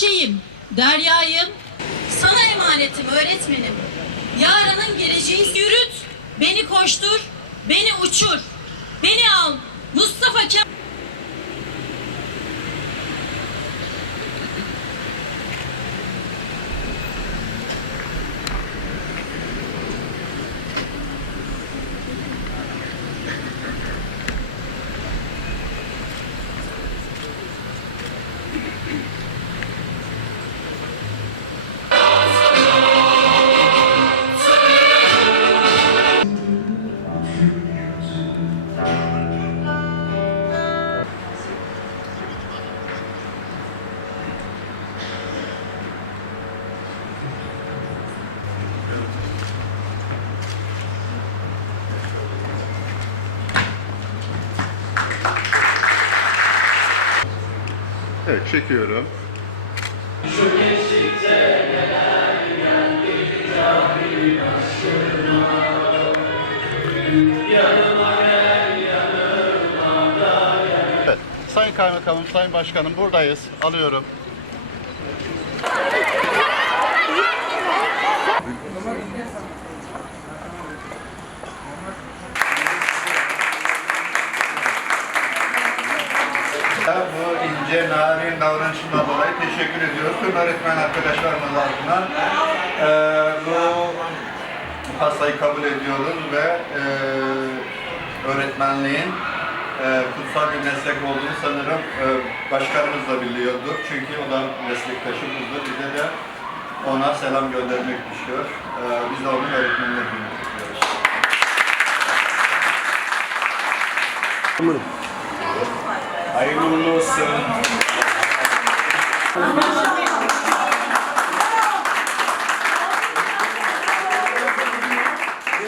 şeyim, Derya'yım. Sana emanetim öğretmenim. Yarının geleceği yürüt, beni koştur, beni uçur. Beni al, Mustafa Kemal. Evet çekiyorum. Evet. Sayın Kaymakamım, Sayın Başkanım buradayız. Alıyorum. Bu ince, narin davranışından dolayı teşekkür ediyoruz. Tüm öğretmen arkadaşlarımız adına e, bu pastayı kabul ediyoruz ve e, öğretmenliğin e, kutsal bir meslek olduğunu sanırım e, başkanımız da biliyordur. Çünkü o da meslektaşımızdır. Bize de ona selam göndermek düşüyor. E, biz de onun öğretmenlerini kutluyoruz. Hayırlı uğurlu olsun.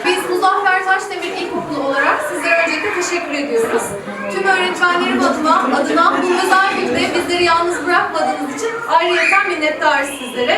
Biz Muzaffer Taşdemir İlkokulu olarak sizlere öncelikle teşekkür ediyoruz. Tüm öğretmenlerim adına, adına bu özel günde bizleri yalnız bırakmadığınız için ayrıyeten minnettarız sizlere.